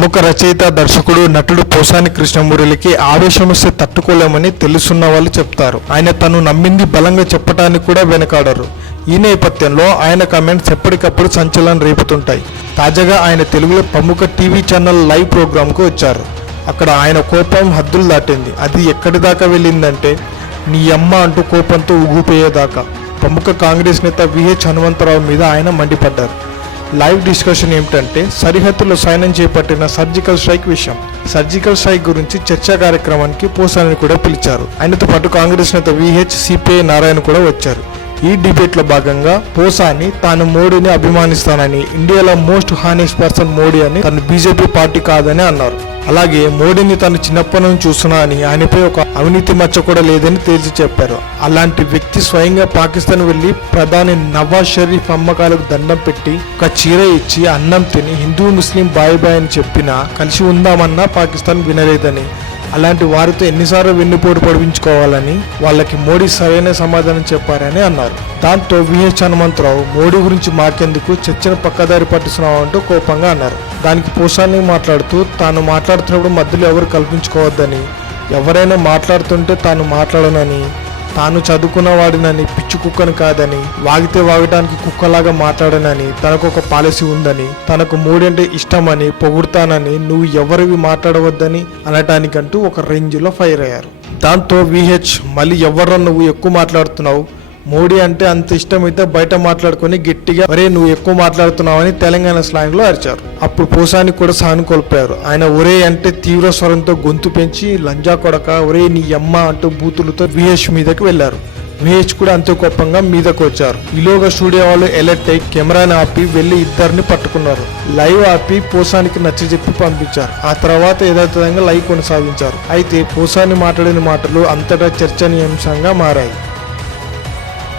ప్రముఖ రచయిత, దర్శకుడు, నటుడు పోసాని కృష్ణమురళికి ఆవేశం వస్తే తట్టుకోలేమని తెలుసున్న వాళ్ళు చెప్తారు. ఆయన తను నమ్మింది బలంగా చెప్పడానికి కూడా వెనకాడరు. ఈ నేపథ్యంలో ఆయన కామెంట్స్ ఎప్పటికప్పుడు సంచలనం రేపుతుంటాయి. తాజాగా ఆయన తెలుగులో ప్రముఖ టీవీ ఛానల్ లైవ్ ప్రోగ్రాంకు వచ్చారు. అక్కడ ఆయన కోపం హద్దులు దాటింది. అది ఎక్కడి దాకా వెళ్ళిందంటే నీ అమ్మ అంటూ కోపంతో ఊగిపోయేదాకా. ప్రముఖ కాంగ్రెస్ నేత విహెచ్ హనుమంతరావు మీద ఆయన మండిపడ్డారు. లైవ్ డిస్కషన్ ఏమిటంటే సరిహద్దులో సైన్యం చేపట్టిన సర్జికల్ స్ట్రైక్ విషయం. సర్జికల్ స్ట్రైక్ గురించి చర్చా కార్యక్రమానికి పోసాని కూడా పిలిచారు. ఆయనతో పాటు కాంగ్రెస్ నేత విహెచ్, సిపిఐ నారాయణ కూడా వచ్చారు. ఈ డిబేట్లో భాగంగా పోసాని తాను మోడీని అభిమానిస్తానని, ఇండియాలో మోస్ట్ హానెస్ట్ పర్సన్ మోడీ అని, తను బీజేపీ పార్టీ కాదని అన్నారు. అలాగే మోడీని తను చిన్నప్పటి నుంచి చూస్తున్నా అని, ఆయనపై ఒక అవినీతి మచ్చ కూడా లేదని తేల్చి చెప్పారు. అలాంటి వ్యక్తి స్వయంగా పాకిస్తాన్ వెళ్లి ప్రధాని నవాజ్ షరీఫ్ అమ్మకాలకు దండం పెట్టి ఒక చీర ఇచ్చి అన్నం తిని హిందూ ముస్లిం బాయ్ బాయ్ అని చెప్పినా కలిసి ఉందామన్నా పాకిస్తాన్ వినలేదని, అలాంటి వారితో ఎన్నిసార్లు వెన్నుపోటు పొడిపించుకోవాలని వాళ్ళకి మోడీ సరైన సమాధానం చెప్పారని అన్నారు. దాంతో విహెచ్ హనుమంతరావు మోడీ గురించి మాకెందుకు, చర్చను పక్కదారి పట్టిస్తున్నావు అంటూ కోపంగా అన్నారు. దానికి పోసాని మాట్లాడుతూ తాను మాట్లాడుతున్నప్పుడు మధ్యలో ఎవరు కల్పించుకోవద్దని, ఎవరైనా మాట్లాడుతుంటే తాను మాట్లాడనని, తాను చదువుకున్న వాడినని, పిచ్చి కుక్కను కాదని, వాగితే వాగటానికి కుక్కలాగా మాట్లాడనని, తనకు ఒక పాలసీ ఉందని, తనకు మోడీ అంటే ఇష్టమని, పొగుడతానని, నువ్వు ఎవరివి మాట్లాడవద్దని అనటానికంటూ ఒక రేంజ్లో ఫైర్ అయ్యారు. దాంతో విహెచ్ మళ్ళీ ఎవరో నువ్వు ఎక్కువ మాట్లాడుతున్నావు, మోడీ అంటే అంత ఇష్టమైతే బయట మాట్లాడుకొని గట్టిగా ఒరే నువ్వు ఎక్కువ మాట్లాడుతున్నావని తెలంగాణ స్లాంగ్ లో అరిచారు. అప్పుడు పోసాని కూడా సహనం కోల్పోయారు. ఆయన ఒరే అంటే తీవ్ర స్వరంతో గొంతు పెంచి లంజా కొడక, ఒరే నీ అమ్మ అంటూ బూతులతో విహెచ్ మీదకి వెళ్లారు. విహెచ్ కూడా అంతే కోపంగా మీదకు వచ్చారు. ఈలోగా స్టూడియో వాళ్ళు ఎలర్ట్ అయి కెమెరాని ఆపి వెళ్లి ఇద్దరిని పట్టుకున్నారు. లైవ్ ఆపి పోసానికి నచ్చజెప్పి పంపించారు. ఆ తర్వాత యథాతథంగా లైవ్ కొనసాగించారు. అయితే పోసాని మాట్లాడిన మాటలు అంతటా చర్చనీయాంశంగా మారాయి.